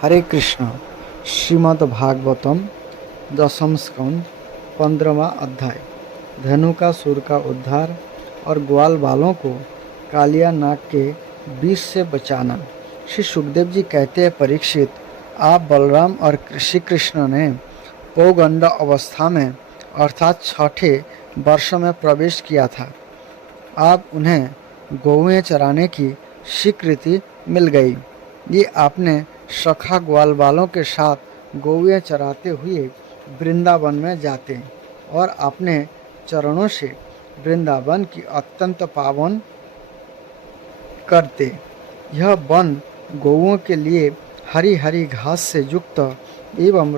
हरे कृष्ण। श्रीमद् भागवतम दशम स्कंद 15वां अध्याय। धनुकासुर का उद्धार और ग्वाल बालों को कालिया नाग के विष से बचाना। श्री सुखदेव जी कहते हैं, परीक्षित, आप बलराम और श्री कृष्ण ने पौगंड अवस्था में अर्थात 6ठे वर्ष में प्रवेश किया था। आप उन्हें गौएं चराने की स्वीकृति मिल गई। ये आपने सखा ग्वाल बालों के साथ गौएं चराते हुए वृंदावन में जाते और अपने चरणों से वृंदावन की अत्यंत पावन करते। यह वन गौओं के लिए हरी हरी घास से युक्त एवं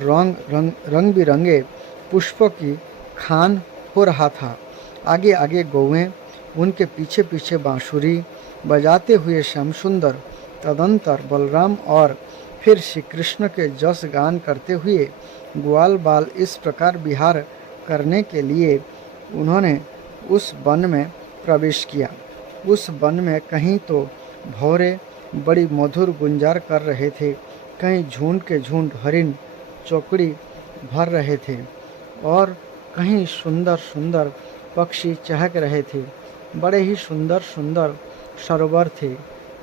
रंग बिरंगे पुष्पों की खान हो रहा था। आगे आगे गौएं, उनके पीछे पीछे बांसुरी बजाते हुए श्याम सुंदर, तदंतर बलराम और फिर श्री कृष्ण के जस गान करते हुए ग्वाल बाल इस प्रकार विहार करने के लिए उन्होंने उस वन में प्रवेश किया। उस वन में कहीं तो भौरे बड़ी मधुर गुंजार कर रहे थे, कहीं झुंड के झुंड हरिण चौकड़ी भर रहे थे और कहीं सुंदर सुंदर पक्षी चहक रहे थे। बड़े ही सुंदर सुंदर सरोवर थे,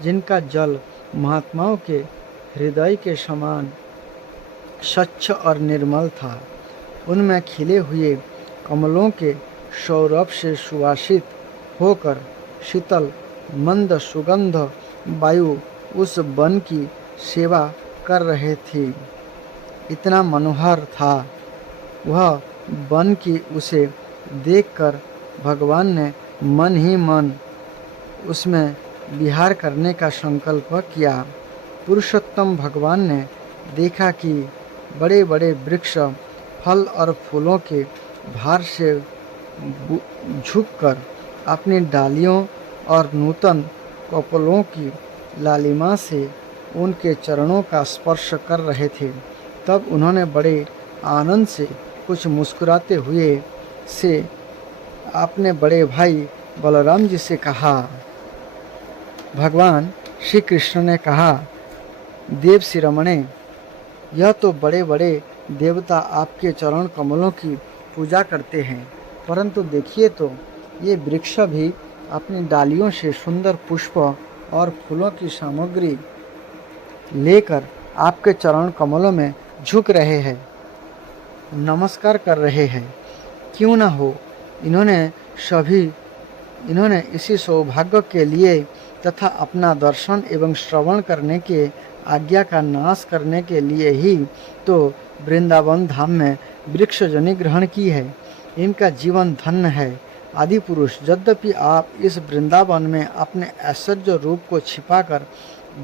जिनका जल महात्माओं के हृदय के समान स्वच्छ और निर्मल था। उनमें खिले हुए कमलों के सौरभ से सुवासित होकर शीतल मंद सुगंध वायु उस वन की सेवा कर रहे थे। इतना मनोहर था वह वन की, उसे देखकर भगवान ने मन ही मन उसमें विहार करने का संकल्प किया। पुरुषोत्तम भगवान ने देखा कि बड़े बड़े वृक्ष फल और फूलों के भार से झुककर अपनी डालियों और नूतन कपलों की लालिमा से उनके चरणों का स्पर्श कर रहे थे। तब उन्होंने बड़े आनंद से कुछ मुस्कुराते हुए से अपने बड़े भाई बलराम जी से कहा। भगवान श्री कृष्ण ने कहा, देव शिरोमणे, यह तो बड़े बड़े देवता आपके चरण कमलों की पूजा करते हैं, परंतु देखिए तो ये वृक्ष भी अपनी डालियों से सुंदर पुष्प और फूलों की सामग्री लेकर आपके चरण कमलों में झुक रहे हैं, नमस्कार कर रहे हैं। क्यों न हो, इन्होंने इसी सौभाग्य के लिए तथा अपना दर्शन एवं श्रवण करने के आज्ञा का नाश करने के लिए ही तो वृंदावन धाम में वृक्ष जनि ग्रहण की है। इनका जीवन धन्य है। आदि पुरुष, यद्यपि आप इस वृंदावन में अपने ऐश्वर्य रूप को छिपाकर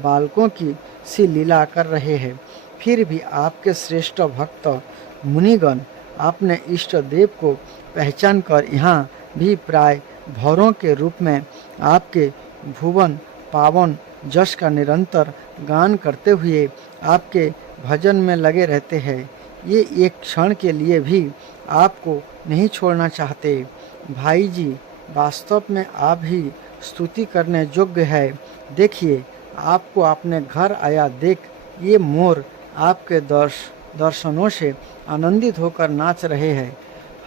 बालकों की सी लीला कर रहे हैं, फिर भी आपके श्रेष्ठ भक्त मुनिगण अपने इष्ट देव को पहचान कर यहाँ भी प्राय भौरों के रूप में आपके भुवन पावन जश का निरंतर गान करते हुए आपके भजन में लगे रहते हैं। ये एक क्षण के लिए भी आपको नहीं छोड़ना चाहते। भाई जी, वास्तव में आप ही स्तुति करने योग्य है। देखिए, आपको अपने घर आया देख ये मोर आपके दर्शनों से आनंदित होकर नाच रहे हैं।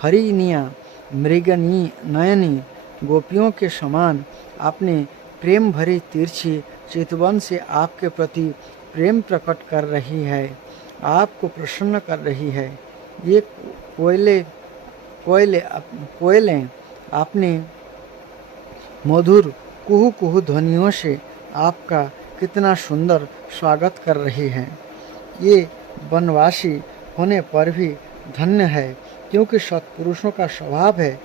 हरिणियाँ मृगनी नयनी गोपियों के समान अपने प्रेम भरी तिरछी चितवन से आपके प्रति प्रेम प्रकट कर रही है, आपको प्रसन्न कर रही है। ये कोयलें अपनी मधुर कुहू कुहू ध्वनियों से आपका कितना सुंदर स्वागत कर रही हैं। ये वनवासी होने पर भी धन्य है, क्योंकि सत्पुरुषों का स्वभाव है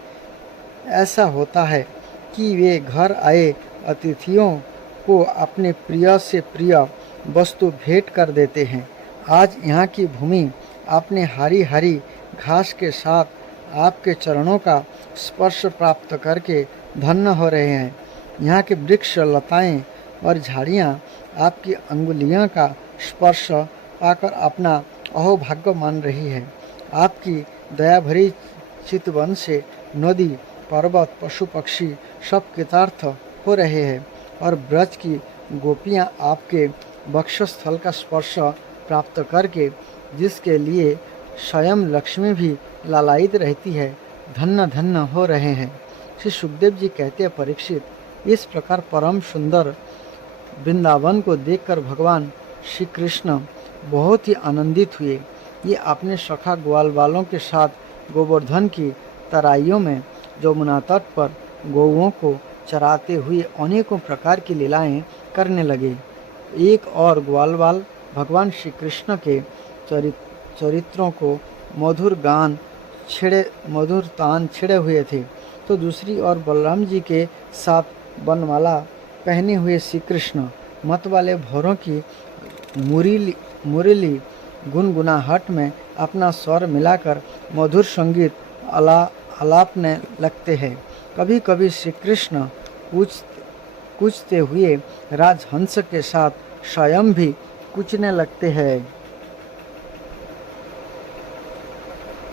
ऐसा होता है कि वे घर आए अतिथियों को अपने प्रिय से प्रिय वस्तु भेंट कर देते हैं। आज यहाँ की भूमि अपने हरी हरी घास के साथ आपके चरणों का स्पर्श प्राप्त करके धन्य हो रहे हैं। यहाँ के वृक्ष लताएं और झाड़ियाँ आपकी अंगुलियाँ का स्पर्श पाकर अपना अहोभाग्य मान रही है। आपकी दया भरी चितवन से नदी पर्वत पशु पक्षी सब कृतार्थ हो रहे हैं और ब्रज की गोपियाँ आपके वक्षस्थल का स्पर्श प्राप्त करके जिसके लिए स्वयं लक्ष्मी भी लालायित रहती है, धन्य धन्य हो रहे हैं। श्री सुखदेव जी कहते हैं, परीक्षित, इस प्रकार परम सुंदर वृंदावन को देखकर भगवान श्री कृष्ण बहुत ही आनंदित हुए। ये अपने सखा ग्वाल वालों के साथ गोवर्धन की तराइयों में यमुना तट पर गौओं को चराते हुए अनेकों प्रकार की लीलाएं करने लगे। एक और ग्वालवाल भगवान श्री कृष्ण के चरित्रों को मधुर तान छेड़े हुए थे, तो दूसरी ओर बलराम जी के साथ बनमाला पहने हुए श्री कृष्ण मत वाले भौरों की मुरली गुनगुनाहट में अपना स्वर मिलाकर मधुर संगीत आलापने लगते हैं। कभी कभी श्री कृष्ण कूचते हुए राजहंस के साथ स्वयं भी कूचने लगते हैं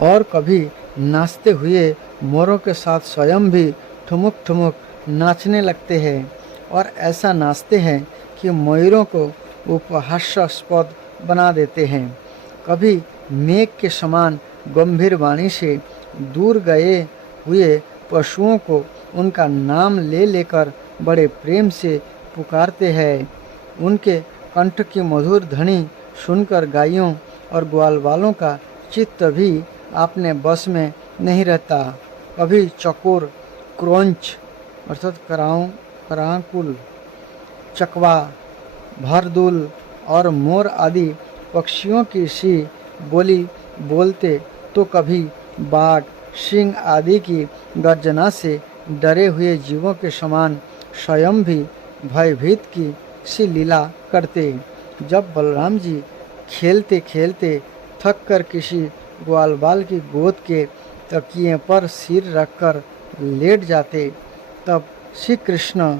और कभी नाचते हुए मोरों के साथ स्वयं भी ठुमुक ठुमुक नाचने लगते हैं और ऐसा नाचते हैं कि मयूरों को उपहास्यास्पद बना देते हैं। कभी मेघ के समान गंभीर वाणी से दूर गए हुए पशुओं को उनका नाम ले लेकर बड़े प्रेम से पुकारते हैं। उनके कंठ की मधुर ध्वनि सुनकर गायों और ग्वाल वालों का चित्त भी अपने बस में नहीं रहता। कभी चकोर, क्रोंच अर्थात कराकुल, चकवा, भरदुल और मोर आदि पक्षियों की सी बोली बोलते, तो कभी बाघ, सिंह आदि की गर्जना से डरे हुए जीवों के समान स्वयं भी भयभीत की सी लीला करते। जब बलराम जी खेलते खेलते थक कर किसी ग्वालबाल की गोद के तकिए पर सिर रखकर लेट जाते, तब श्री कृष्ण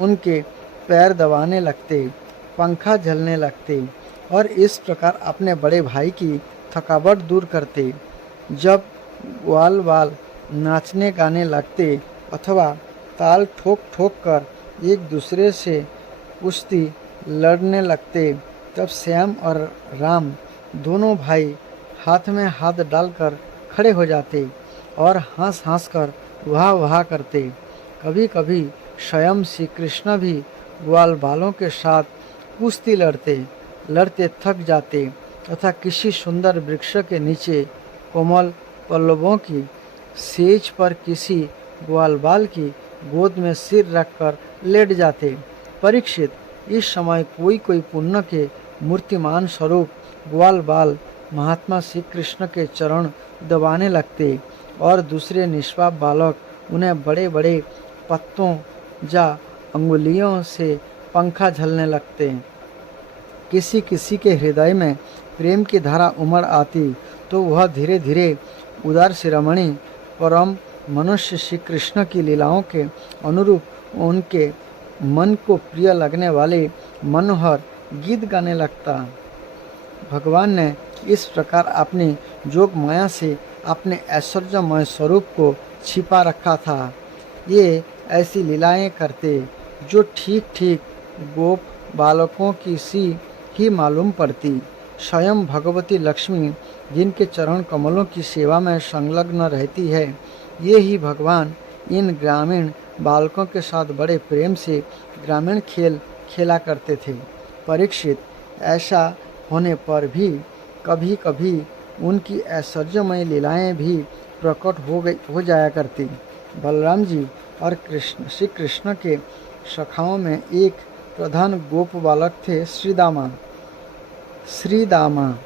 उनके पैर दबाने लगते, पंखा झलने लगते और इस प्रकार अपने बड़े भाई की थकावट दूर करते। जब ग्वालबाल नाचने गाने लगते अथवा ताल ठोक ठोक कर एक दूसरे से कुश्ती लड़ने लगते, तब श्याम और राम दोनों भाई हाथ में हाथ डालकर खड़े हो जाते और हंस हंस कर वाह वाह करते। कभी कभी स्वयं श्री कृष्ण भी ग्वाल बालों के साथ कुश्ती लड़ते थक जाते तथा किसी सुंदर वृक्ष के नीचे कोमल पल्लवों की सेज पर किसी ग्वालबाल की गोद में सिर रखकर लेट जाते। परीक्षित, इस समय कोई पुण्य के मूर्तिमान स्वरूप ग्वालबाल महात्मा श्री कृष्ण के चरण दबाने लगते और दूसरे निष्पाप बालक उन्हें बड़े बड़े पत्तों या अंगुलियों से पंखा झलने लगते। किसी किसी के हृदय में प्रेम की धारा उमड़ आती तो वह धीरे धीरे उदार शिरोमणि परम मनुष्य श्री कृष्ण की लीलाओं के अनुरूप उनके मन को प्रिय लगने वाले मनोहर गीत गाने लगता। भगवान ने इस प्रकार अपनी जोग माया से अपने ऐश्वर्यमय स्वरूप को छिपा रखा था। ये ऐसी लीलाएं करते जो ठीक ठीक गोप बालकों की सी ही मालूम पड़ती। स्वयं भगवती लक्ष्मी जिनके चरण कमलों की सेवा में संलग्न रहती है, ये ही भगवान इन ग्रामीण बालकों के साथ बड़े प्रेम से ग्रामीण खेल खेला करते थे। परीक्षित, ऐसा होने पर भी कभी कभी उनकी ऐश्वर्यमय लीलाएं भी प्रकट हो जाया करती। बलराम जी और श्री कृष्ण के सखाओं में एक प्रधान गोप बालक थे, श्रीदामा।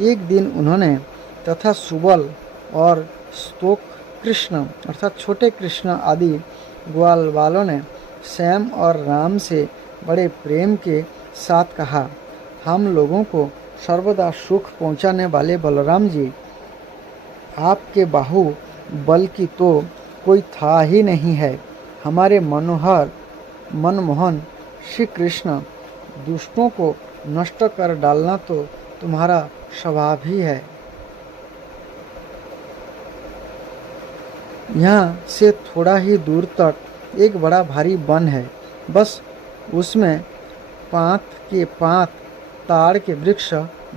एक दिन उन्होंने तथा सुबल और स्तोक कृष्ण अर्थात छोटे कृष्ण आदि ग्वाल वालों ने श्याम और राम से बड़े प्रेम के साथ कहा, हम लोगों को सर्वदा सुख पहुंचाने वाले बलराम जी, आपके बाहु बल की तो कोई था ही नहीं है। हमारे मनमोहन श्री कृष्ण, दुष्टों को नष्ट कर डालना तो तुम्हारा स्वभाव ही है। यहाँ से थोड़ा ही दूर तक एक बड़ा भारी वन है, बस उसमें पांत के पांत ताड़ के वृक्ष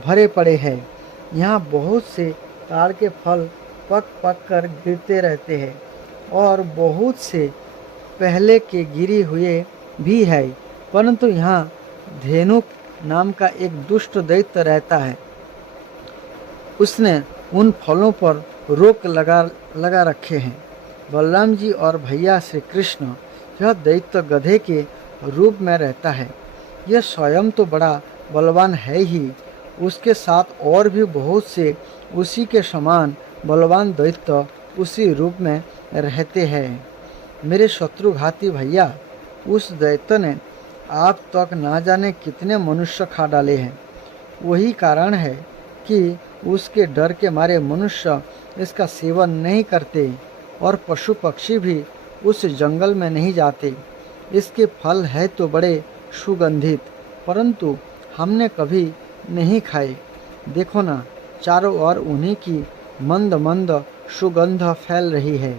भरे पड़े हैं। यहाँ बहुत से ताड़ के फल पक पक कर गिरते रहते हैं और बहुत से पहले के गिरे हुए भी है, परंतु यहाँ धेनुक नाम का एक दुष्ट दैत्य रहता है। उसने उन फलों पर रोक लगा रखे हैं। बलराम जी और भैया श्री कृष्ण, यह दैत्य गधे के रूप में रहता है। यह स्वयं तो बड़ा बलवान है ही, उसके साथ और भी बहुत से उसी के समान बलवान दैत्य उसी रूप में रहते हैं। मेरे शत्रुघाती भैया, उस दैत्य ने आप तक ना जाने कितने मनुष्य खा डाले हैं। वही कारण है कि उसके डर के मारे मनुष्य इसका सेवन नहीं करते और पशु पक्षी भी उस जंगल में नहीं जाते। इसके फल है तो बड़े सुगंधित, परंतु हमने कभी नहीं खाए। देखो ना, चारों ओर उन्हीं की मंद मंद सुगंध फैल रही है।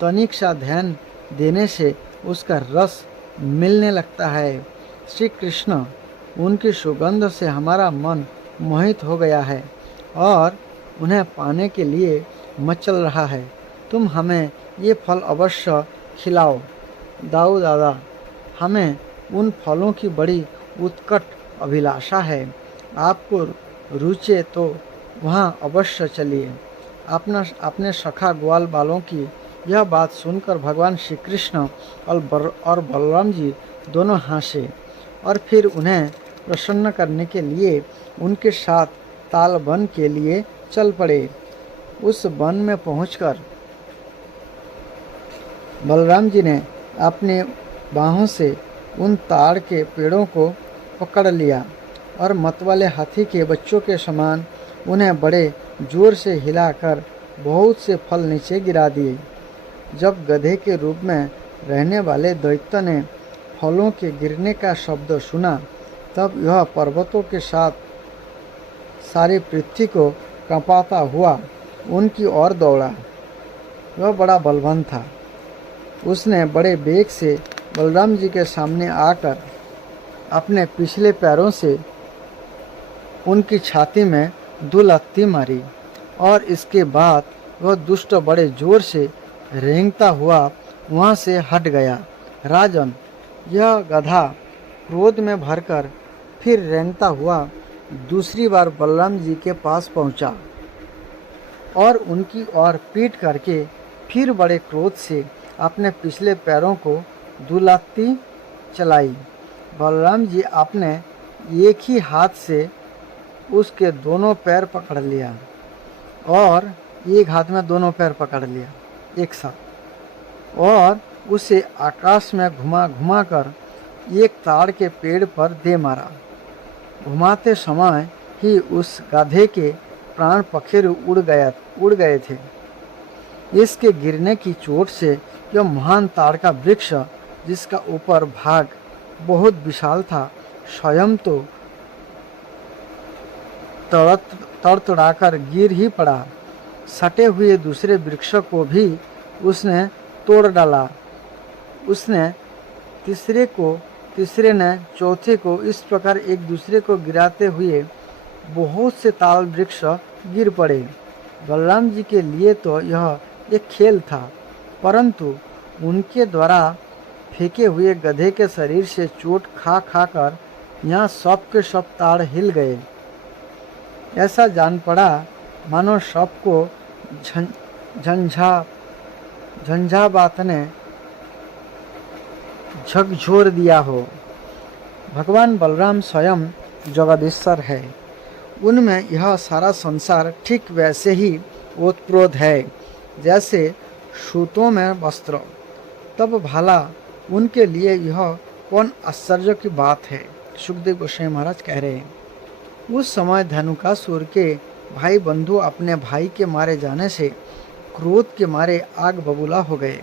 तनिक सा ध्यान देने से उसका रस मिलने लगता है। श्री कृष्ण, उनकी सुगंध से हमारा मन मोहित हो गया है और उन्हें पाने के लिए मचल रहा है। तुम हमें ये फल अवश्य खिलाओ। दाऊ दादा, हमें उन फलों की बड़ी उत्कट अभिलाषा है। आपको रुचे तो वहाँ अवश्य चलिए। अपने सखा ग्वाल बालों की यह बात सुनकर भगवान श्री कृष्ण और बलराम जी दोनों हंसे और फिर उन्हें प्रसन्न करने के लिए उनके साथ ताल वन के लिए चल पड़े। उस वन में पहुंचकर बलराम जी ने अपने बाहों से उन ताड़ के पेड़ों को पकड़ लिया और मतवाले हाथी के बच्चों के समान उन्हें बड़े जोर से हिलाकर बहुत से फल नीचे गिरा दिए। जब गधे के रूप में रहने वाले दैत्य ने फलों के गिरने का शब्द सुना, तब यह पर्वतों के साथ सारी पृथ्वी को कंपाता हुआ उनकी ओर दौड़ा। वह बड़ा बलवान था। उसने बड़े वेग से बलराम जी के सामने आकर अपने पिछले पैरों से उनकी छाती में दो लत्ती मारी और इसके बाद वह दुष्ट बड़े जोर से रेंगता हुआ वहाँ से हट गया। राजन, यह गधा क्रोध में भरकर फिर रेंगता हुआ दूसरी बार बलराम जी के पास पहुँचा और उनकी ओर पीट करके फिर बड़े क्रोध से अपने पिछले पैरों को दुलाती चलाई। बलराम जी अपने एक ही हाथ से उसके दोनों पैर पकड़ लिया और एक हाथ में दोनों पैर पकड़ लिया एक साथ और उसे आकाश में घुमा घुमा कर एक ताड़ के पेड़ पर दे मारा। घुमाते समय ही उस गधे के प्राण पखेरु उड़ गए थे। इसके गिरने की चोट से यह महान ताड़ का वृक्ष, जिसका ऊपर भाग बहुत विशाल था, स्वयं तो तड़तड़ाकर गिर ही पड़ा। सटे हुए दूसरे वृक्ष को भी उसने तोड़ डाला। उसने तीसरे ने चौथे को, इस प्रकार एक दूसरे को गिराते हुए बहुत से ताल वृक्ष गिर पड़े। बलराम जी के लिए तो यह एक खेल था, परंतु उनके द्वारा फेंके हुए गधे के शरीर से चोट खा कर यहाँ सब के सब ताड़ हिल गए। ऐसा जान पड़ा मानो सबको झंझावात ने झकझोर दिया हो। भगवान बलराम स्वयं जगदीश्वर है। उनमें यह सारा संसार ठीक वैसे ही ओतप्रोत है जैसे सूतों में वस्त्र। तब भला उनके लिए यह कौन आश्चर्य की बात है। सुखदेव गोस्वामी महाराज कह रहे हैं, उस समय धनुकासुर के भाई बंधु अपने भाई के मारे जाने से क्रोध के मारे आग बबूला हो गए।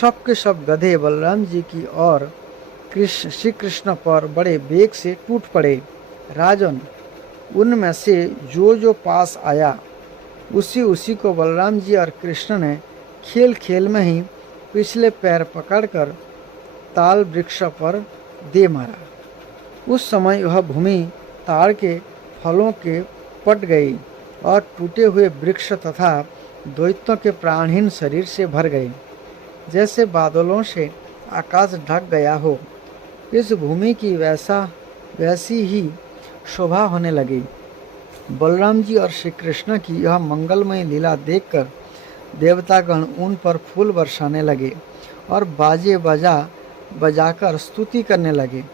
सब के सब गधे बलराम जी की ओर श्री कृष्ण पर बड़े वेग से टूट पड़े। राजन, उनमें से जो पास आया उसी को बलराम जी और कृष्ण ने खेल खेल में ही पिछले पैर पकड़कर ताल वृक्ष पर दे मारा। उस समय वह भूमि ताड़ के फलों के पट गई और टूटे हुए वृक्ष तथा दैत्यों के प्राणहीन शरीर से भर गए, जैसे बादलों से आकाश ढक गया हो। इस भूमि की वैसी ही शोभा होने लगी। बलराम जी और श्री कृष्ण की यह मंगलमय लीला देखकर देवतागण उन पर फूल बरसाने लगे और बाजे बजाकर स्तुति करने लगे।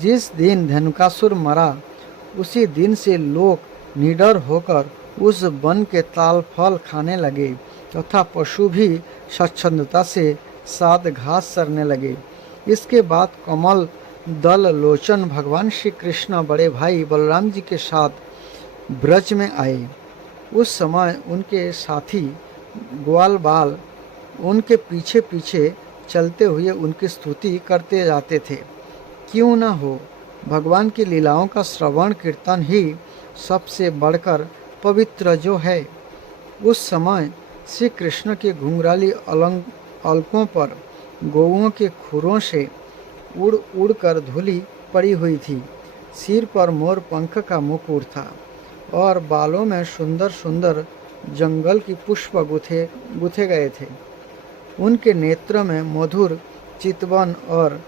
जिस दिन धनुकासुर मरा, उसी दिन से लोग निडर होकर उस वन के ताल फल खाने लगे तथा पशु भी स्वच्छंदता से साथ घास चरने लगे। इसके बाद कमल दल लोचन भगवान श्री कृष्ण बड़े भाई बलराम जी के साथ ब्रज में आए। उस समय उनके साथी ग्वाल बाल उनके पीछे पीछे चलते हुए उनकी स्तुति करते जाते थे। क्यों न हो, भगवान की लीलाओं का श्रवण कीर्तन ही सबसे बढ़कर पवित्र जो है। उस समय श्री कृष्ण के घुंघराली अलकों पर गौओं के खुरों से उड़ उड़ कर धूली पड़ी हुई थी। सिर पर मोर पंख का मुकुट था और बालों में सुंदर सुंदर जंगल की पुष्प गुथे गए थे। उनके नेत्रों में मधुर चितवन और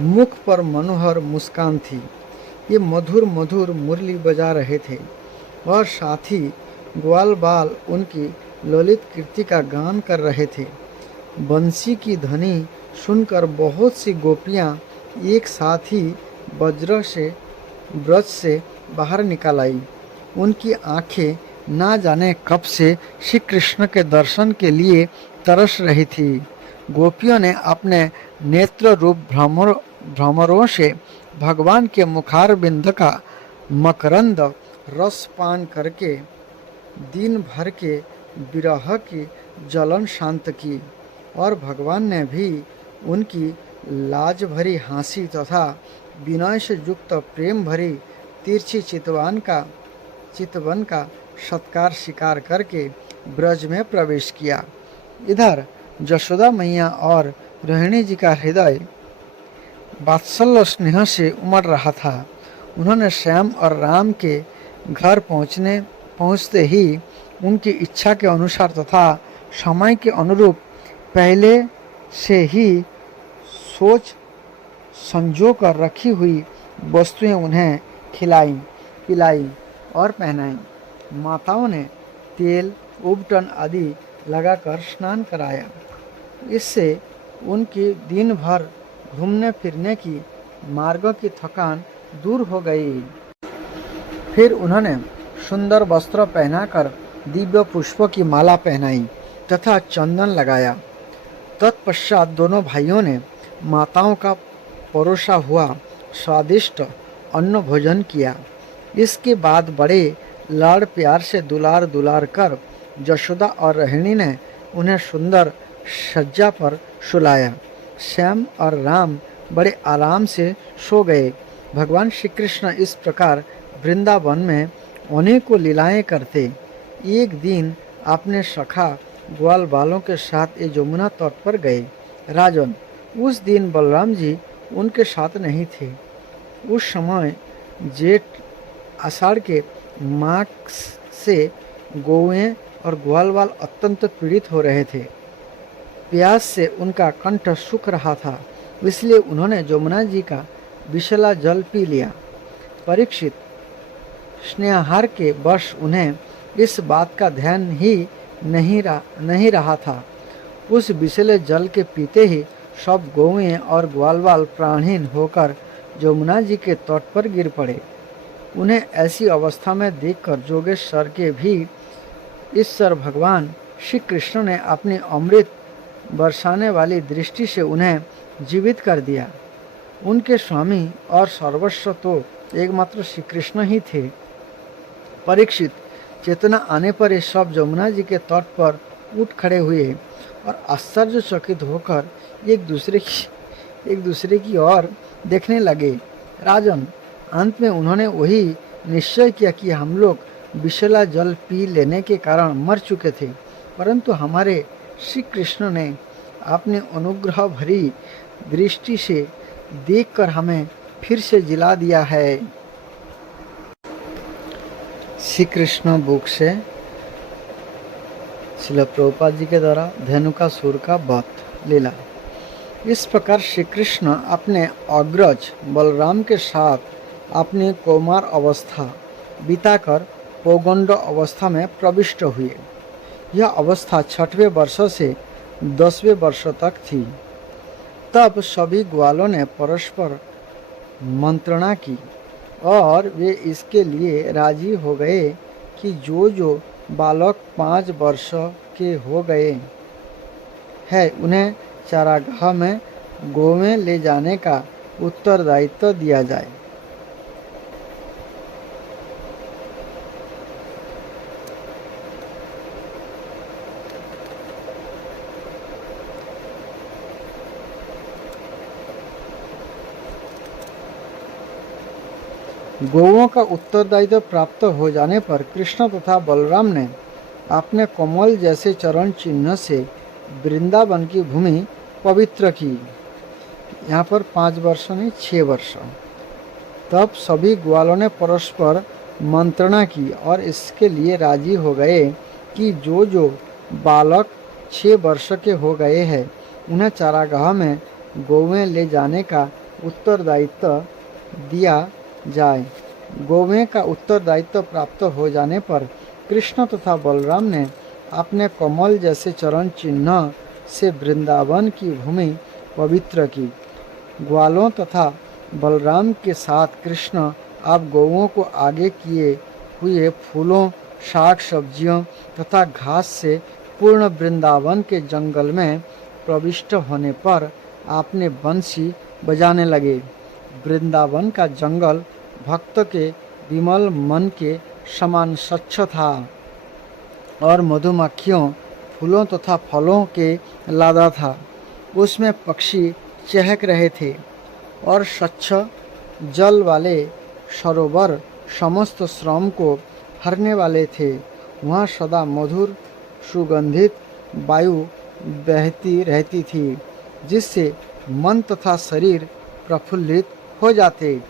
मुख पर मनोहर मुस्कान थी। ये मधुर मधुर मुरली बजा रहे थे और साथ ही ग्वाल बाल उनकी ललित कीर्ति का गान कर रहे थे। बंसी की ध्वनि सुनकर बहुत सी गोपियां एक साथ ही ब्रज से बाहर निकल आई। उनकी आंखें ना जाने कब से श्री कृष्ण के दर्शन के लिए तरस रही थी। गोपियों ने अपने नेत्र रूप भ्रमरों से भगवान के मुखारबिंद का मकरंद रस पान करके दिन भर के विरह की जलन शांत की और भगवान ने भी उनकी लाज भरी हंसी तथा विनय से युक्त प्रेम भरी तिरछी चितवन का सत्कार स्वीकार करके ब्रज में प्रवेश किया। इधर यशोदा मैया और रोहिणी जी का हृदय वात्सल्य स्नेह से उमड़ रहा था। उन्होंने श्याम और राम के घर पहुँचते ही उनकी इच्छा के अनुसार तथा समय के अनुरूप पहले से ही सोच संजो कर रखी हुई वस्तुएं उन्हें खिलाई, पिलाई और पहनाई। माताओं ने तेल, उबटन आदि लगाकर स्नान कराया। इससे उनकी दिन भर घूमने फिरने की मार्गों की थकान दूर हो गई। फिर उन्होंने सुंदर वस्त्र पहनाकर दिव्य पुष्पों की माला पहनाई तथा चंदन लगाया। तत्पश्चात दोनों भाइयों ने माताओं का परोसा हुआ स्वादिष्ट अन्न भोजन किया। इसके बाद बड़े लाड़ प्यार से दुलार कर यशोदा और रोहिणी ने उन्हें सुंदर सज्जा पर सुलाया। श्याम और राम बड़े आराम से सो गए। भगवान श्री कृष्ण इस प्रकार वृंदावन में अनेकों लीलाएं करते। एक दिन अपने सखा ग्वाल बालों के साथ ये यमुना तट पर गए। राजन, उस दिन बलराम जी उनके साथ नहीं थे। उस समय जेठ आषाढ़ के माघ से गौएं और ग्वाल बाल अत्यंत पीड़ित हो रहे थे। प्यास से उनका कंठ सूख रहा था, इसलिए उन्होंने यमुना जी का विषला जल पी लिया। परीक्षित स्नेहार के वश उन्हें इस बात का ध्यान ही नहीं रहा था। उस विषले जल के पीते ही सब गौएं और ग्वालवाल प्राणहीन होकर यमुना जी के तट पर गिर पड़े। उन्हें ऐसी अवस्था में देखकर जोगेश्वर के भी ईश्वर भगवान श्री कृष्ण ने अपनी अमृत बरसाने वाली दृष्टि से उन्हें जीवित कर दिया। उनके स्वामी और सर्वस्व तो एकमात्र श्री कृष्ण ही थे। परीक्षित चेतना आने पर ये सब यमुना जी के तट पर उठ खड़े हुए और आश्चर्यचकित होकर एक दूसरे की ओर देखने लगे। राजन, अंत में उन्होंने वही निश्चय किया कि हम लोग विषला जल पी लेने के कारण मर चुके थे, परंतु हमारे श्री कृष्ण ने अपने अनुग्रह भरी दृष्टि से देखकर हमें फिर से जिला दिया है। श्री कृष्ण बुक से श्रील प्रभुपाद जी के द्वारा धेनुकासुर का वध लीला। इस प्रकार श्री कृष्ण अपने अग्रज बलराम के साथ अपनी कौमार अवस्था बिताकर पौगंड अवस्था में प्रविष्ट हुए। यह अवस्था 6वें वर्ष से 10वें वर्ष तक थी। तब सभी ग्वालों ने परस्पर मंत्रणा की और वे इसके लिए राजी हो गए कि जो बालक 5 वर्ष के हो गए हैं उन्हें चारागाह में गोवें ले जाने का उत्तरदायित्व दिया जाए। गौओं का उत्तरदायित्व प्राप्त हो जाने पर कृष्ण तथा बलराम ने अपने कमल जैसे चरण चिन्ह से वृंदावन की भूमि पवित्र की। यहाँ पर 5 वर्ष नहीं 6 वर्ष। तब सभी ग्वालों ने परस्पर मंत्रणा की और इसके लिए राजी हो गए कि जो बालक 6 वर्ष के हो गए हैं उन्हें चारागाह में गौवें ले जाने का उत्तरदायित्व दिया जाए। गौवें का उत्तरदायित्व प्राप्त हो जाने पर कृष्ण तथा बलराम ने अपने कमल जैसे चरण चिन्ह से वृंदावन की भूमि पवित्र की। ग्वालों तथा बलराम के साथ कृष्ण अब गौओं को आगे किए हुए फूलों, शाक सब्जियों तथा घास से पूर्ण वृंदावन के जंगल में प्रविष्ट होने पर आपने बंसी बजाने लगे। वृंदावन का जंगल भक्त के विमल मन के समान स्वच्छ था और मधुमक्खियों, फूलों तथा फलों के लादा था। उसमें पक्षी चहक रहे थे और स्वच्छ जल वाले सरोवर समस्त श्रम को हरने वाले थे। वहाँ सदा मधुर सुगंधित वायु बहती रहती थी जिससे मन तथा शरीर प्रफुल्लित हो जाते।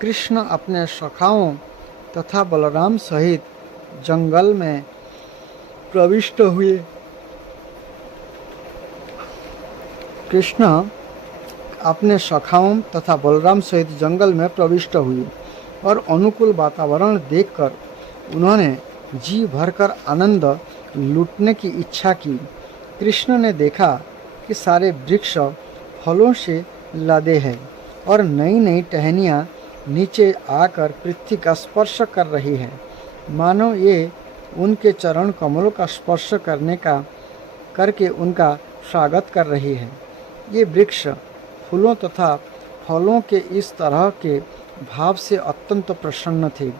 कृष्ण अपने सखाओं तथा बलराम सहित जंगल में प्रविष्ट हुए। कृष्ण अपने सखाओं तथा बलराम सहित जंगल में प्रविष्ट हुए और अनुकूल वातावरण देखकर उन्होंने जी भरकर आनंद लूटने की इच्छा की। कृष्ण ने देखा कि सारे वृक्ष फलों से लदे हैं और नई नई टहनियाँ नीचे आकर पृथ्वी का स्पर्श कर रही है, मानो ये उनके चरण कमलों का स्पर्श करके उनका स्वागत कर रही है। ये वृक्ष फूलों तथा फलों के इस तरह के भाव से अत्यंत प्रसन्न थे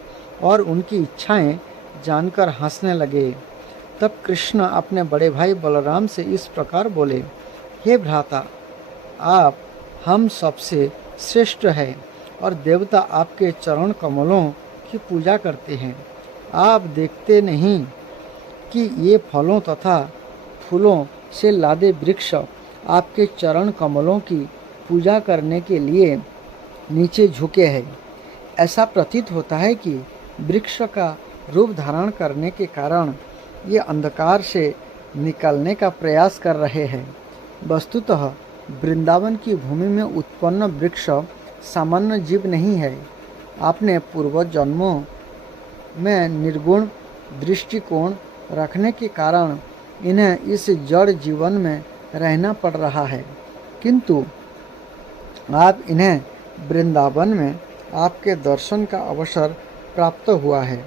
और उनकी इच्छाएं जानकर हंसने लगे। तब कृष्ण अपने बड़े भाई बलराम से इस प्रकार बोले, हे भ्राता, आप हम सबसे श्रेष्ठ हैं और देवता आपके चरण कमलों की पूजा करते हैं। आप देखते नहीं कि ये फलों तथा फूलों से लादे वृक्ष आपके चरण कमलों की पूजा करने के लिए नीचे झुके हैं। ऐसा प्रतीत होता है कि वृक्ष का रूप धारण करने के कारण ये अंधकार से निकलने का प्रयास कर रहे हैं। वस्तुतः वृंदावन की भूमि में उत्पन्न वृक्ष सामान्य जीव नहीं है। आपने पूर्व जन्मों में निर्गुण दृष्टिकोण रखने के कारण इन्हें इस जड़ जीवन में रहना पड़ रहा है, किंतु आप इन्हें वृंदावन में आपके दर्शन का अवसर प्राप्त हुआ है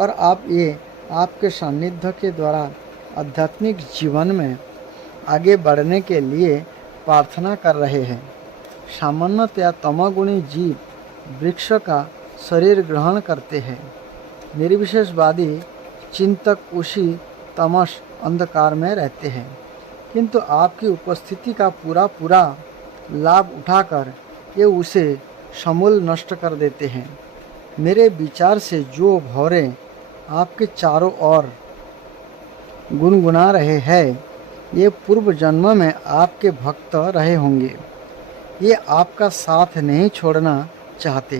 और आप ये आपके सानिध्य के द्वारा आध्यात्मिक जीवन में आगे बढ़ने के लिए प्रार्थना कर रहे हैं। सामान्यतया तमोगुणी जीव वृक्ष का शरीर ग्रहण करते हैं। निर्विशेषवादी चिंतक उसी तमस अंधकार में रहते हैं, किंतु आपकी उपस्थिति का पूरा लाभ उठाकर ये उसे समूल नष्ट कर देते हैं। मेरे विचार से जो भौरे आपके चारों ओर गुनगुना रहे हैं, ये पूर्व जन्म में आपके भक्त रहे होंगे। ये आपका साथ नहीं छोड़ना चाहते,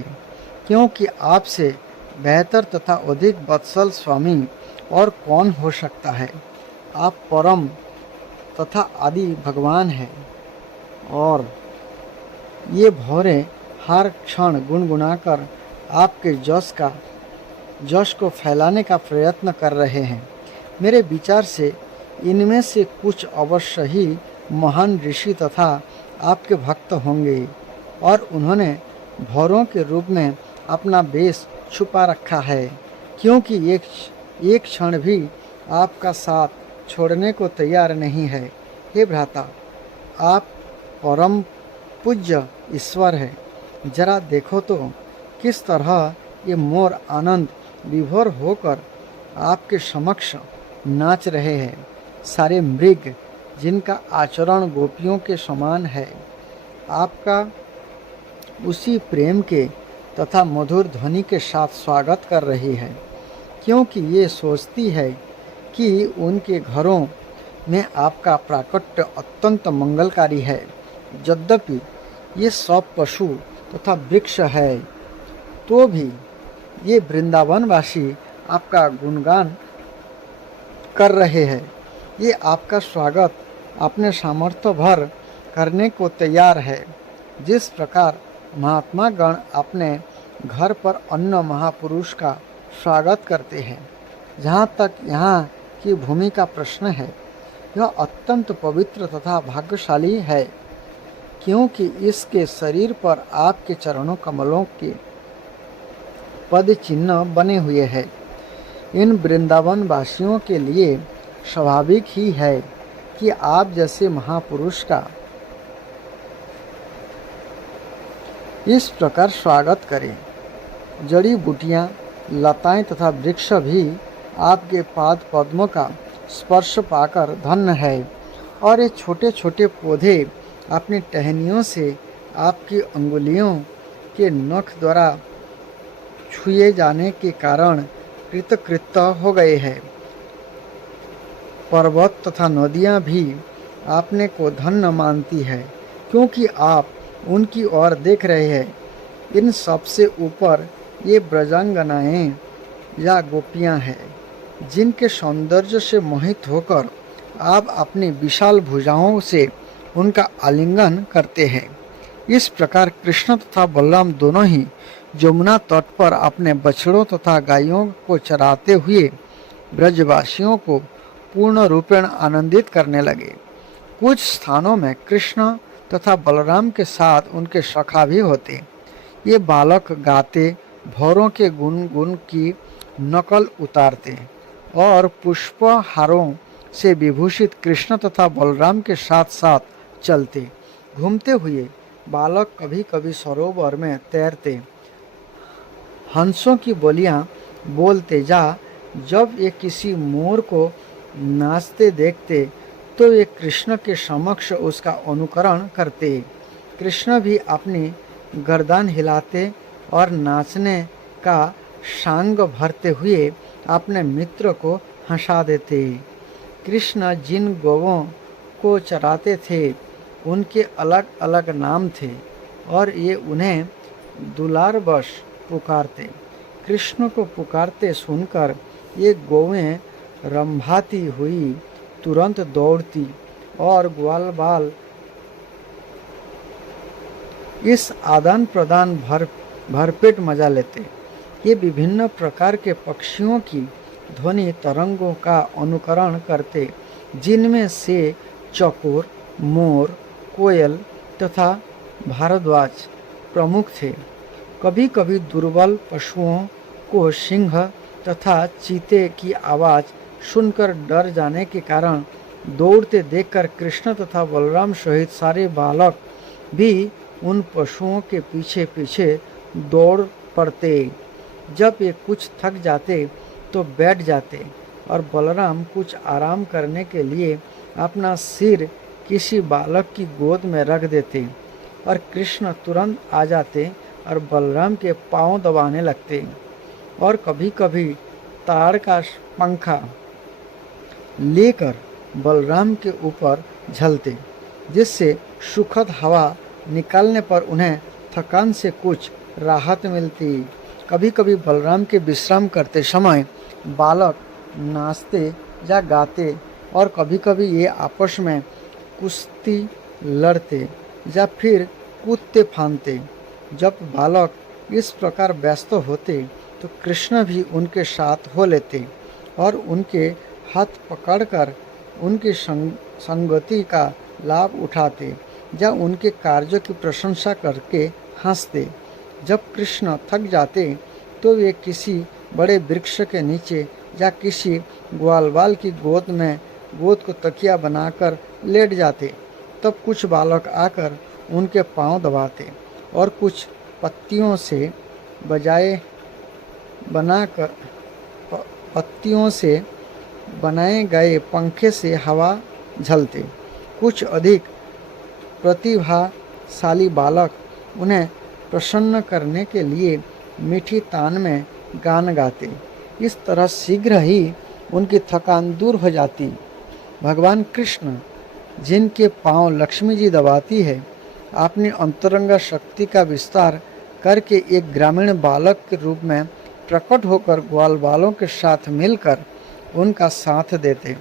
क्योंकि आपसे बेहतर तथा अधिक वत्सल स्वामी और कौन हो सकता है। आप परम तथा आदि भगवान हैं और ये भौरे हर क्षण गुनगुनाकर आपके जश को फैलाने का प्रयत्न कर रहे हैं। मेरे विचार से इनमें से कुछ अवश्य ही महान ऋषि तथा आपके भक्त होंगे और उन्होंने भौरों के रूप में अपना वेश छुपा रखा है, क्योंकि एक क्षण भी आपका साथ छोड़ने को तैयार नहीं है। हे भ्राता, आप परम पूज्य ईश्वर है। जरा देखो तो किस तरह ये मोर आनंद विभोर होकर आपके समक्ष नाच रहे हैं। सारे मृग जिनका आचरण गोपियों के समान है, आपका उसी प्रेम के तथा मधुर ध्वनि के साथ स्वागत कर रही है, क्योंकि ये सोचती है कि उनके घरों में आपका प्राकट्य अत्यंत मंगलकारी है। यद्यपि ये सब पशु तथा वृक्ष है, तो भी ये वृंदावनवासी आपका गुणगान कर रहे हैं। ये आपका स्वागत अपने सामर्थ्य भर करने को तैयार है। जिस प्रकार महात्मा गण अपने घर पर अन्य महापुरुष का स्वागत करते हैं, जहाँ तक यहाँ की भूमि का प्रश्न है, यह अत्यंत पवित्र तथा भाग्यशाली है, क्योंकि इसके शरीर पर आपके चरणों कमलों के पद चिन्ह बने हुए हैं। इन वृंदावन वासियों के लिए स्वाभाविक ही है कि आप जैसे महापुरुष का इस प्रकार स्वागत करें। जड़ी बूटियाँ, लताएं तथा वृक्ष भी आपके पाद पद्मों का स्पर्श पाकर धन्य है, और ये छोटे छोटे पौधे अपनी टहनियों से आपकी अंगुलियों के नख द्वारा छुए जाने के कारण कृतकृत हो गए हैं। पर्वत तथा नदियाँ भी आपने को धन्य मानती है, क्योंकि आप उनकी ओर देख रहे हैं। इन सबसे ऊपर ये ब्रजांगनाएं या गोपियां हैं, जिनके सौंदर्य से मोहित होकर आप अपनी विशाल भुजाओं से उनका आलिंगन करते हैं। इस प्रकार कृष्ण तथा बलराम दोनों ही यमुना तट पर अपने बछड़ों तथा गायों को चराते हुए ब्रजवासियों को पूर्ण रूपेण आनंदित करने लगे। कुछ स्थानों में कृष्ण तथा बलराम के साथ उनके सखा भी होते। ये बालक गाते, भौरों के गुण की नकल उतारते और पुष्पहारों से विभूषित कृष्ण तथा बलराम के साथ साथ चलते। घूमते हुए बालक कभी कभी सरोवर में तैरते, हंसों की बोलियां बोलते। जब ये किसी मोर को नाचते देखते तो ये कृष्ण के समक्ष उसका अनुकरण करते। कृष्ण भी अपनी गर्दन हिलाते और नाचने का सांग भरते हुए अपने मित्र को हंसा देते। कृष्ण जिन गौओं को चराते थे उनके अलग अलग नाम थे और ये उन्हें दुलारवश पुकारते। कृष्ण को पुकारते सुनकर ये गौएं रंभाती हुई तुरंत दौड़ती और ग्वाल बाल इस आदान प्रदान भरपेट मजा लेते। ये विभिन्न प्रकार के पक्षियों की ध्वनि तरंगों का अनुकरण करते, जिनमें से चकोर, मोर, कोयल तथा भारद्वाज प्रमुख थे। कभी कभी दुर्बल पशुओं को सिंह तथा चीते की आवाज़ सुनकर डर जाने के कारण दौड़ते देखकर कृष्ण तथा बलराम सहित सारे बालक भी उन पशुओं के पीछे पीछे दौड़ पड़ते। जब ये कुछ थक जाते तो बैठ जाते और बलराम कुछ आराम करने के लिए अपना सिर किसी बालक की गोद में रख देते और कृष्ण तुरंत आ जाते और बलराम के पांव दबाने लगते और कभी कभी ताड़ का पंखा लेकर बलराम के ऊपर झलते, जिससे सुखद हवा निकालने पर उन्हें थकान से कुछ राहत मिलती कभी कभी बलराम के विश्राम करते समय बालक नाचते या गाते और कभी कभी ये आपस में कुश्ती लड़ते या फिर कूदते फांदते। जब बालक इस प्रकार व्यस्त होते तो कृष्ण भी उनके साथ हो लेते और उनके हाथ पकड़कर उनकी संगति का लाभ उठाते या उनके कार्यों की प्रशंसा करके हंसते। जब कृष्ण थक जाते तो वे किसी बड़े वृक्ष के नीचे या किसी ग्वालवाल की गोद को तकिया बनाकर लेट जाते। तब कुछ बालक आकर उनके पांव दबाते और कुछ पत्तियों से बनाए गए पंखे से हवा झलते। कुछ अधिक प्रतिभाशाली बालक उन्हें प्रसन्न करने के लिए मीठी तान में गान गाते। इस तरह शीघ्र ही उनकी थकान दूर हो जाती। भगवान कृष्ण जिनके पांव लक्ष्मी जी दबाती है, अपनी अंतरंग शक्ति का विस्तार करके एक ग्रामीण बालक के रूप में प्रकट होकर ग्वाल बालों के साथ मिलकर उनका साथ देते।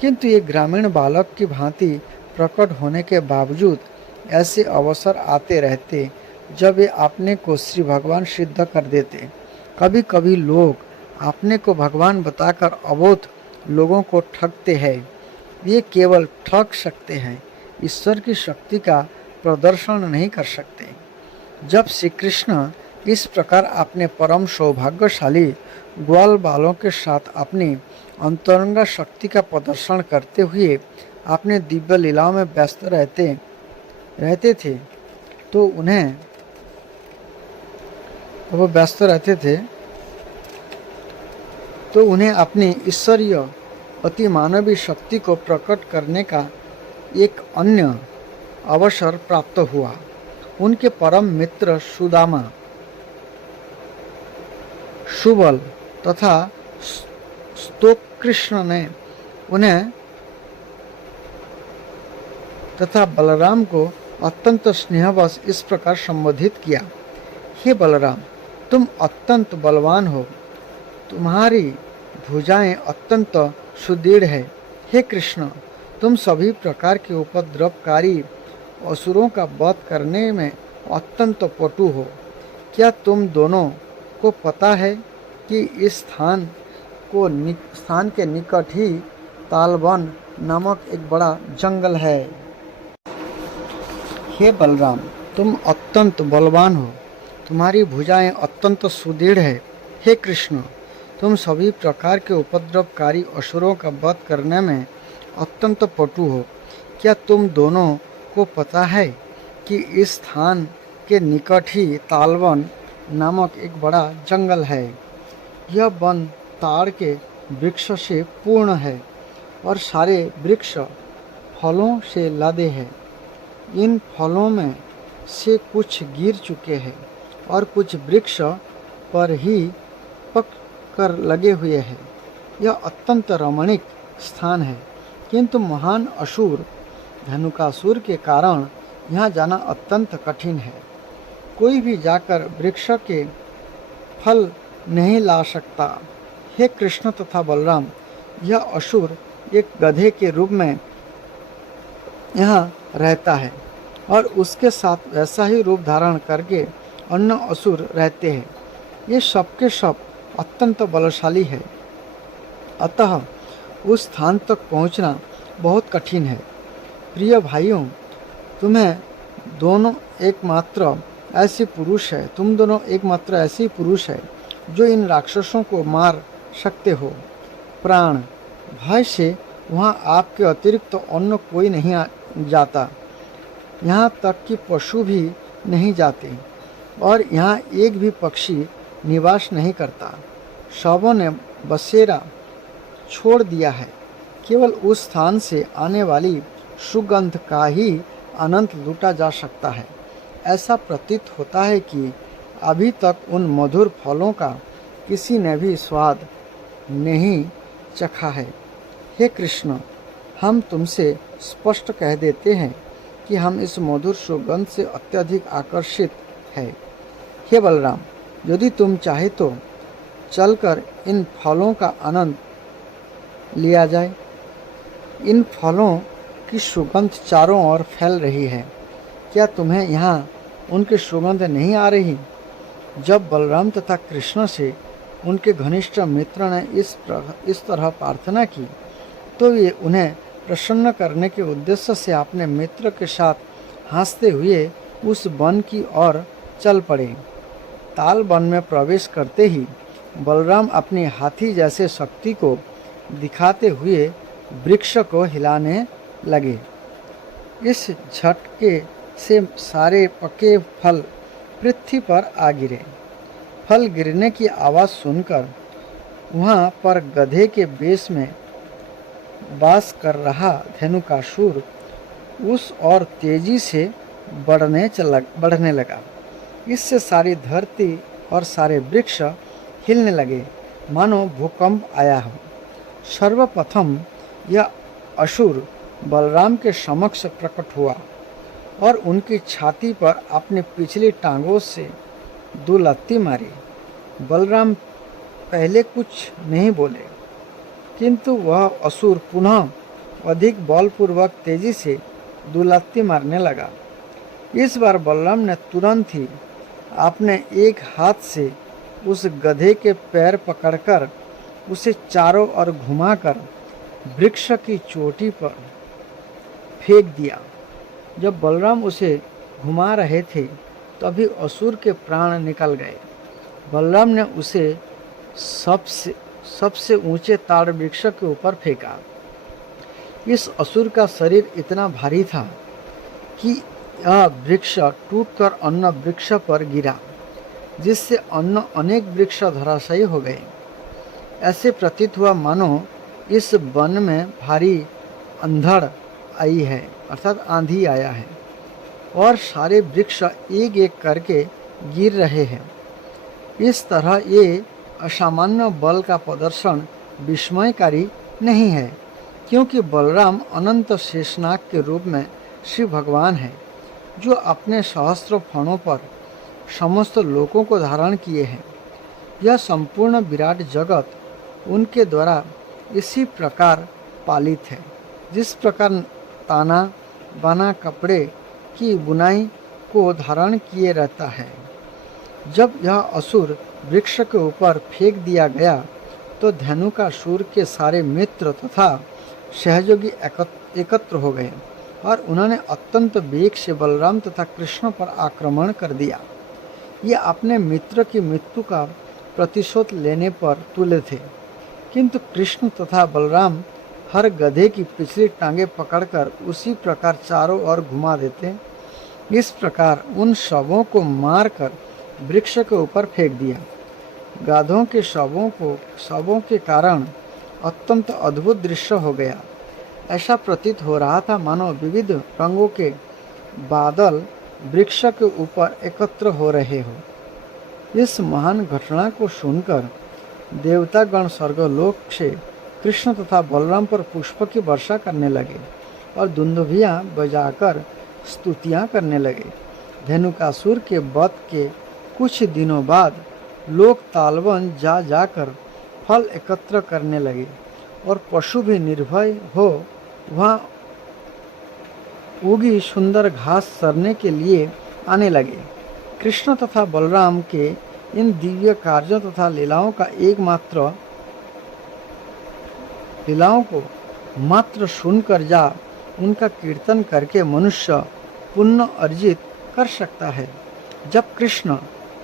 किंतु ये ग्रामीण बालक की भांति प्रकट होने के बावजूद ऐसे अवसर आते रहते जब वे अपने को श्री भगवान सिद्ध कर देते। कभी कभी लोग अपने को भगवान बताकर अबोध लोगों को ठगते हैं। ये केवल ठग सकते हैं, ईश्वर की शक्ति का प्रदर्शन नहीं कर सकते। जब श्री कृष्ण इस प्रकार अपने परम सौभाग्यशाली ग्वाल बालों के साथ अपनी अंतरंग शक्ति का प्रदर्शन करते हुए अपने दिव्य लीलाओं में व्यस्त रहते थे तो उन्हें अपनी ईश्वरीय अतिमानवीय शक्ति को प्रकट करने का एक अन्य अवसर प्राप्त हुआ। उनके परम मित्र सुदामा, सुबल तथा स्तोकृष्ण ने उन्हें तथा बलराम को अत्यंत स्नेहवश इस प्रकार संबोधित किया। हे बलराम, तुम अत्यंत बलवान हो, तुम्हारी भुजाएं अत्यंत सुदृढ़ है। हे कृष्ण, तुम सभी प्रकार के उपद्रवकारी असुरों का वध करने में अत्यंत पटु हो। क्या तुम दोनों को पता है कि इस स्थान के निकट ही तालवन नामक एक बड़ा जंगल है। हे बलराम, तुम अत्यंत बलवान हो, तुम्हारी भुजाएं अत्यंत सुदृढ़ है। हे कृष्ण, तुम सभी प्रकार के उपद्रवकारी असुरों का वध करने में अत्यंत पटु हो। क्या तुम दोनों को पता है कि इस स्थान के निकट ही तालवन नामक एक बड़ा जंगल है। यह वन ताड़ के वृक्ष से पूर्ण है और सारे वृक्ष फलों से लदे हैं। इन फलों में से कुछ गिर चुके हैं और कुछ वृक्ष पर ही पक कर लगे हुए हैं। यह अत्यंत रमणीक स्थान है, किंतु महान असुर धनुकासुर के कारण यहाँ जाना अत्यंत कठिन है। कोई भी जाकर वृक्ष के फल नहीं ला सकता। हे कृष्ण तथा बलराम, यह असुर एक गधे के रूप में यहाँ रहता है और उसके साथ वैसा ही रूप धारण करके अन्य असुर रहते हैं। ये सबके सब अत्यंत बलशाली है, अतः उस स्थान तक पहुँचना बहुत कठिन है। प्रिय भाइयों, तुम दोनों एकमात्र ऐसे पुरुष है जो इन राक्षसों को मार सकते हो। प्राण भय से वहाँ आपके अतिरिक्त अन्य कोई नहीं जाता, यहाँ तक कि पशु भी नहीं जाते और यहाँ एक भी पक्षी निवास नहीं करता। सबों ने बसेरा छोड़ दिया है। केवल उस स्थान से आने वाली सुगंध का ही आनंद लूटा जा सकता है। ऐसा प्रतीत होता है कि अभी तक उन मधुर फलों का किसी ने भी स्वाद नहीं चखा है। हे कृष्ण, हम तुमसे स्पष्ट कह देते हैं कि हम इस मधुर सुगंध से अत्यधिक आकर्षित हैं। हे बलराम, यदि तुम चाहे तो चलकर इन फलों का आनंद लिया जाए। इन फलों की सुगंध चारों ओर फैल रही है। क्या तुम्हें यहाँ उनकी सुगंध नहीं आ रही? जब बलराम तथा कृष्ण से उनके घनिष्ठ मित्र ने इस तरह प्रार्थना की तो वे उन्हें प्रसन्न करने के उद्देश्य से अपने मित्र के साथ हंसते हुए उस वन की ओर चल पड़े। ताल वन में प्रवेश करते ही बलराम अपनी हाथी जैसे शक्ति को दिखाते हुए वृक्ष को हिलाने लगे। इस झटके से सारे पके फल पृथ्वी पर आ गिरे। फल गिरने की आवाज़ सुनकर वहाँ पर गधे के वेश में वास कर रहा धेनुकासुर उस और तेजी से बढ़ने लगा। इससे सारी धरती और सारे वृक्ष हिलने लगे, मानो भूकंप आया हो। सर्वप्रथम यह असुर बलराम के समक्ष प्रकट हुआ और उनकी छाती पर अपनी पिछली टांगों से 2 लत्ती मारी। बलराम पहले कुछ नहीं बोले, किंतु वह असुर पुनः अधिक बलपूर्वक तेजी से 2 लत्ती मारने लगा। इस बार बलराम ने तुरंत ही अपने एक हाथ से उस गधे के पैर पकड़कर उसे चारों ओर घुमाकर वृक्ष की चोटी पर फेंक दिया। जब बलराम उसे घुमा रहे थे तभी असुर के प्राण निकल गए। बलराम ने उसे सबसे ऊंचे ताड़ वृक्ष के ऊपर फेंका। इस असुर का शरीर इतना भारी था कि यह वृक्ष टूटकर अन्य वृक्ष पर गिरा, जिससे अन्य अनेक वृक्ष धराशायी हो गए। ऐसे प्रतीत हुआ मानो इस वन में भारी अंधड़ आई है, अर्थात आंधी आया है और सारे वृक्ष एक एक करके गिर रहे हैं। इस तरह ये असामान्य बल का प्रदर्शन विस्मयकारी नहीं है, क्योंकि बलराम अनंत शेषनाग के रूप में श्री भगवान है, जो अपने सहस्त्र फणों पर समस्त लोकों को धारण किए हैं। यह संपूर्ण विराट जगत उनके द्वारा इसी प्रकार पालित है, जिस प्रकार ताना बाना कपड़े की बुनाई को धारण किए रहता है। जब यह असुर वृक्ष के ऊपर फेंक दिया गया तो धेनुकासुर के सारे मित्र तथा सहयोगी एकत्र हो गए और उन्होंने अत्यंत वेग से बलराम तथा कृष्ण पर आक्रमण कर दिया। ये अपने मित्र की मृत्यु का प्रतिशोध लेने पर तुले थे, किंतु कृष्ण तथा बलराम हर गधे की पिछली टांगे पकड़कर उसी प्रकार चारों ओर घुमा देते। इस प्रकार उन शवों को मारकर वृक्ष के ऊपर फेंक दिया। गाधों के शवों के कारण अत्यंत अद्भुत दृश्य हो गया। ऐसा प्रतीत हो रहा था मानो विविध रंगों के बादल वृक्ष के ऊपर एकत्र हो रहे हो। इस महान घटना को सुनकर देवतागण स्वर्गलोक से कृष्ण तथा बलराम पर पुष्प की वर्षा करने लगे और दुंदुभियाँ बजाकर स्तुतियाँ करने लगे। धेनुकासुर के वध के कुछ दिनों बाद लोग तालवन जाकर फल एकत्र करने लगे और पशु भी निर्भय हो वहाँ उगी सुंदर घास चरने के लिए आने लगे। कृष्ण तथा बलराम के इन दिव्य कार्यों तथा लीलाओं को मात्र सुनकर या उनका कीर्तन करके मनुष्य पुण्य अर्जित कर सकता है। जब कृष्ण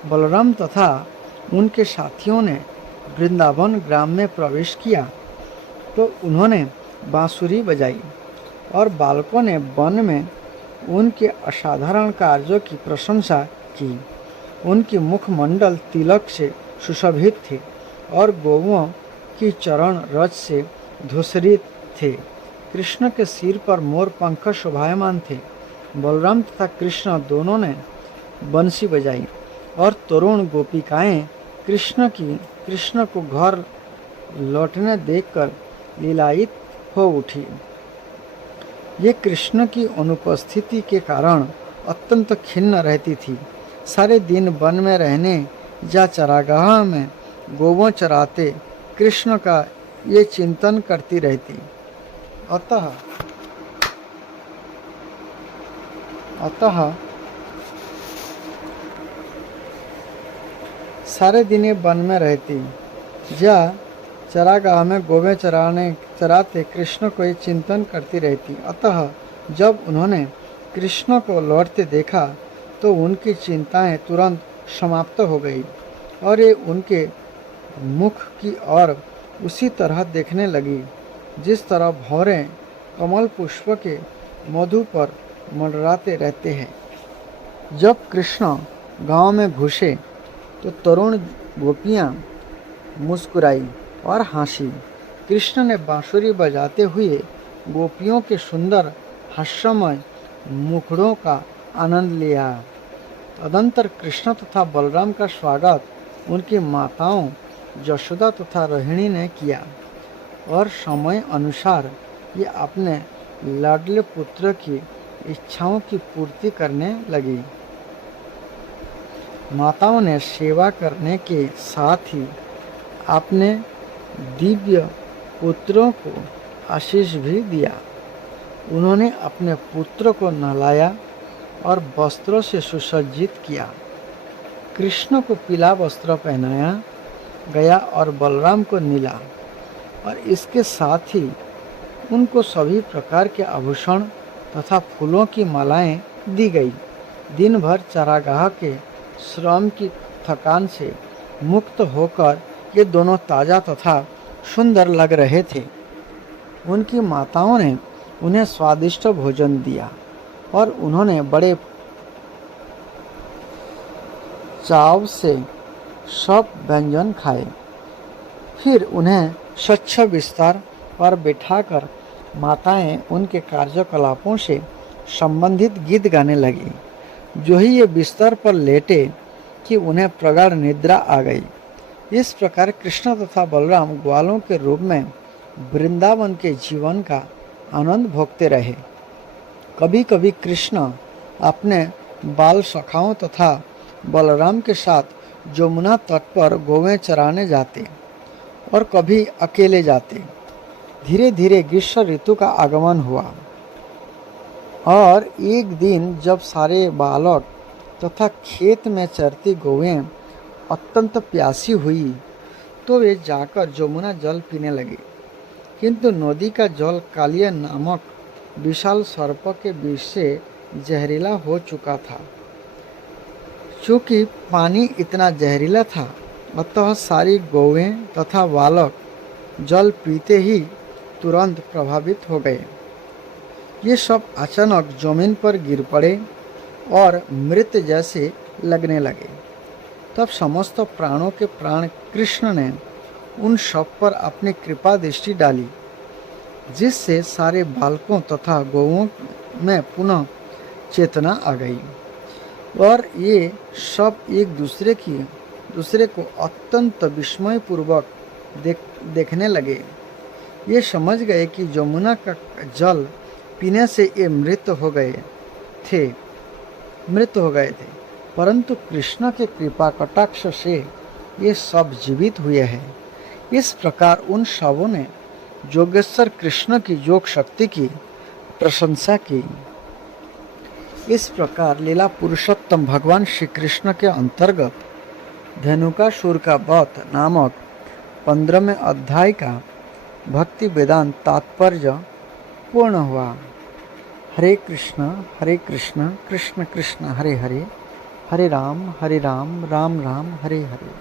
बलराम तथा उनके साथियों ने वृंदावन ग्राम में प्रवेश किया तो उन्होंने बांसुरी बजाई और बालकों ने वन में उनके असाधारण कार्यों की प्रशंसा की। उनकी मुखमंडल तिलक से सुशोभित थे और गौओं की चरण रज से धूसरित थे। कृष्ण के सिर पर मोर पंख शोभायमान थे। बलराम तथा कृष्ण दोनों ने बंसी बजाई और तरुण गोपिकाएं कृष्ण को घर लौटने देखकर लीलायित हो उठी। ये कृष्ण की अनुपस्थिति के कारण अत्यंत खिन्न रहती थी। सारे दिन वन में रहने या चरागाह में गोवों चराते कृष्ण का ये चिंतन करती रहती। अतः सारे दिन वन में रहती या चरागाह में गोवे चराते कृष्ण को ये चिंतन करती रहती। अतः जब उन्होंने कृष्ण को लौटते देखा तो उनकी चिंताएं तुरंत समाप्त हो गई और ये उनके मुख की ओर उसी तरह देखने लगी जिस तरह भौरें कमल पुष्प के मधु पर मंडराते रहते हैं। जब कृष्ण गांव में घुसे तो तरुण गोपियां मुस्कुराई और हंसी। कृष्ण ने बांसुरी बजाते हुए गोपियों के सुंदर हास्यमय मुखड़ों का आनंद लिया। तदंतर कृष्ण तथा बलराम का स्वागत उनकी माताओं यशोदा तथा रोहिणी ने किया और समय अनुसार ये अपने लाडले पुत्र की इच्छाओं की पूर्ति करने लगी। माताओं ने सेवा करने के साथ ही अपने दिव्य पुत्रों को आशीष भी दिया। उन्होंने अपने पुत्र को नहलाया और वस्त्रों से सुसज्जित किया। कृष्ण को पीला वस्त्र पहनाया गया और बलराम को नीला, और इसके साथ ही उनको सभी प्रकार के आभूषण तथा फूलों की मालाएं दी गई। दिन भर चरागाह के श्रम की थकान से मुक्त होकर ये दोनों ताज़ा तथा सुंदर लग रहे थे। उनकी माताओं ने उन्हें स्वादिष्ट भोजन दिया और उन्होंने बड़े चाव से सब व्यंजन खाए। फिर उन्हें स्वच्छ बिस्तर पर बिठाकर माताएं उनके कार्यकलापों से संबंधित गीत गाने लगी। जो ही ये बिस्तर पर लेटे कि उन्हें प्रगाढ़ निद्रा आ गई। इस प्रकार कृष्ण तथा बलराम ग्वालों के रूप में वृंदावन के जीवन का आनंद भोगते रहे। कभी कभी कृष्ण अपने बाल सखाओं तथा बलराम के साथ यमुना तट पर गौवें चराने जाते और कभी अकेले जाते। धीरे धीरे ग्रीष्म ऋतु का आगमन हुआ और एक दिन जब सारे बालक तथा खेत में चरती गौवें अत्यंत प्यासी हुई तो वे जाकर यमुना जल पीने लगे, किंतु नदी का जल कालिया नामक विशाल सर्प के विष से जहरीला हो चुका था। चूँकि पानी इतना जहरीला था, अतः सारी गौवें तथा बालक जल पीते ही तुरंत प्रभावित हो गए। ये सब अचानक जमीन पर गिर पड़े और मृत जैसे लगने लगे। तब समस्त प्राणों के प्राण कृष्ण ने उन सब पर अपनी कृपा दृष्टि डाली, जिससे सारे बालकों तथा गौओं में पुनः चेतना आ गई और ये सब एक दूसरे को अत्यंत विस्मयपूर्वक देखने लगे। ये समझ गए कि यमुना का जल पीने से ये मृत हो गए थे, परंतु कृष्ण के कृपा कटाक्ष से ये सब जीवित हुए हैं। इस प्रकार उन सबों ने योगेश्वर कृष्ण की योग शक्ति की प्रशंसा की। इस प्रकार लीला पुरुषोत्तम भगवान श्री कृष्ण के अंतर्गत धेनुकासुर का वध नामक 15वें अध्याय का भक्ति वेदांत तात्पर्य पूर्ण हुआ। हरे कृष्ण कृष्ण कृष्ण हरे हरे, हरे राम राम राम हरे हरे।